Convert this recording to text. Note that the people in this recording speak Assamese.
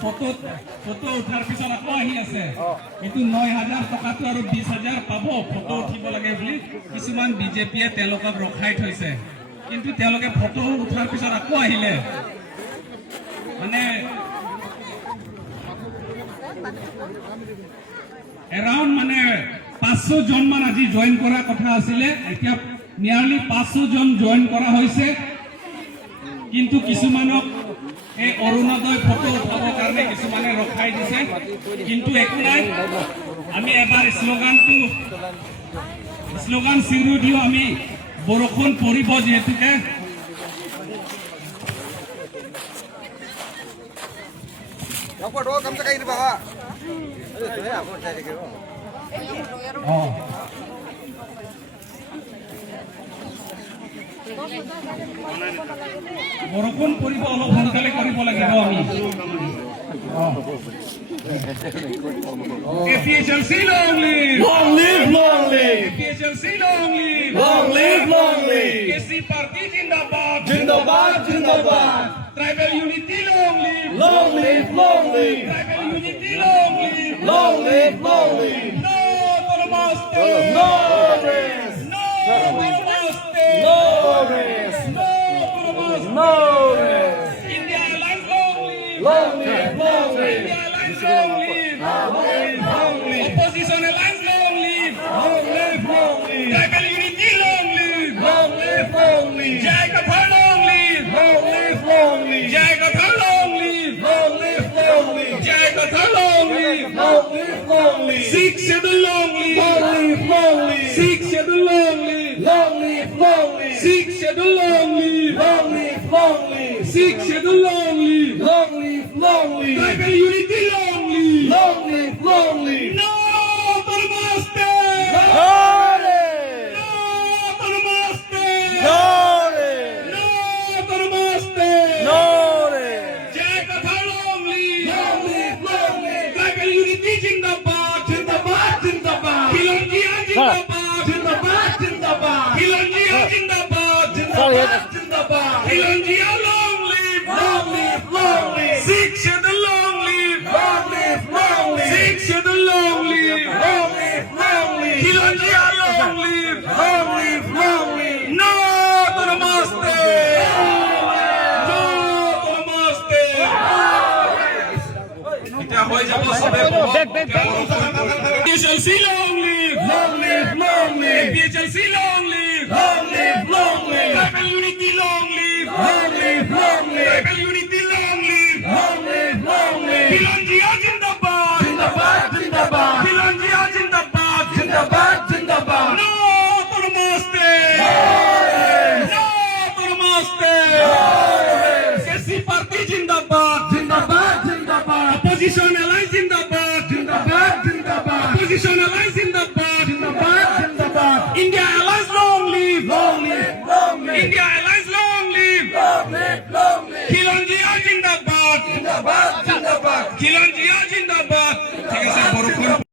ফটো উঠাৰ পিছত আকৌ আহি আছে এইটো 9,000 টকাটো আৰু 20,000 পাব ফটো উঠিব লাগে বুলি কিছুমান বিজেপিয়ে তেওঁলোকক ৰখাই থৈছে কিন্তু তেওঁলোকে ফটো উঠাৰ পিছত আকৌ আহিলে মানে এৰাউণ্ড মানে 500 জন মান আজি জয়েন কৰাৰ কথা আছিলে এতিয়া নিয়াৰলি 500 জন জয়েন কৰা হৈছে কিন্তু কিছুমানক এই অৰুণোদয় ফটো উঠাবৰ কাৰণে কিছুমানে ৰখাই দিছে কিন্তু একো নাই আমি এবাৰ শ্লোগান চিৰু দিও আমি বৰষুণ পৰিব যিহেতুকে বৰষুণ পৰিব অলপ সোনকালে কৰিব লাগিব আমি APHLC long live! Long live, long live! APHLC long live! Long live, long live! KC Party Jindabad! Jindabad, Jindabad! Tribal unity long live! Long live, long live! Tribal unity long live! Long live, long live! No to the master! No race! No to the master! No race! No to the master! No race! India Alliance long live! Long live, long live! India Alliance long live! Long live! Opposition Alliance long live! Long live, long live! Tribal unity long live! Long live, long live! Jai Kathar long live! Long live, long live! Jai Kathar long live! Long live, long live! Jai Kathar long live! Long live, long live! Sikh schedule long live! Long live, long live! Sikh schedule long live! Long live, long live! Sikh schedule long live! Long live, long live! Sikh schedule long live! Long live, long live! Tribal unity long live! Long live, long live! No to the master! No race! No to the master! No race! No to the master! No race! Jai Kathar long live! Long live, long live! Tribal unity Jindabad! Jindabad, Jindabad! Khilonjiya Jindabad! Jindabad, Jindabad! Khilonjiya Jindabad! Jindabad, Jindabad! Khilonjiya long live! Long live, long live! Sikh schedule long live! Long live, long live! Sikh schedule long live! Long live, long live! Khilonjiya long live! Long live, long live! No to the master! No to the master! এতিয়া হৈ যাব সবে APHLC long live! Long live, long live! APHLC long live! Long live, long live! Tribal unity long live! Long live, long live! Tribal unity long live! Long live, long live! Khilonjiya Jindabad! Jindabad, Jindabad! Khilonjiya Jindabad! Jindabad, Jindabad! No to the master! No to the master! KC Party Jindabad! Jindabad, Jindabad! Opposition Alliance Jindabad! Jindabad, Jindabad! Opposition Alliance Jindabad! Jindabad, Jindabad! India Alliance long live! Long live, long live! India Alliance long live! Long live, long live! Khilonjiya Jindabad! Jindabad, Jindabad! Khilonjiya Jindabad! ঠিক আছে বরকর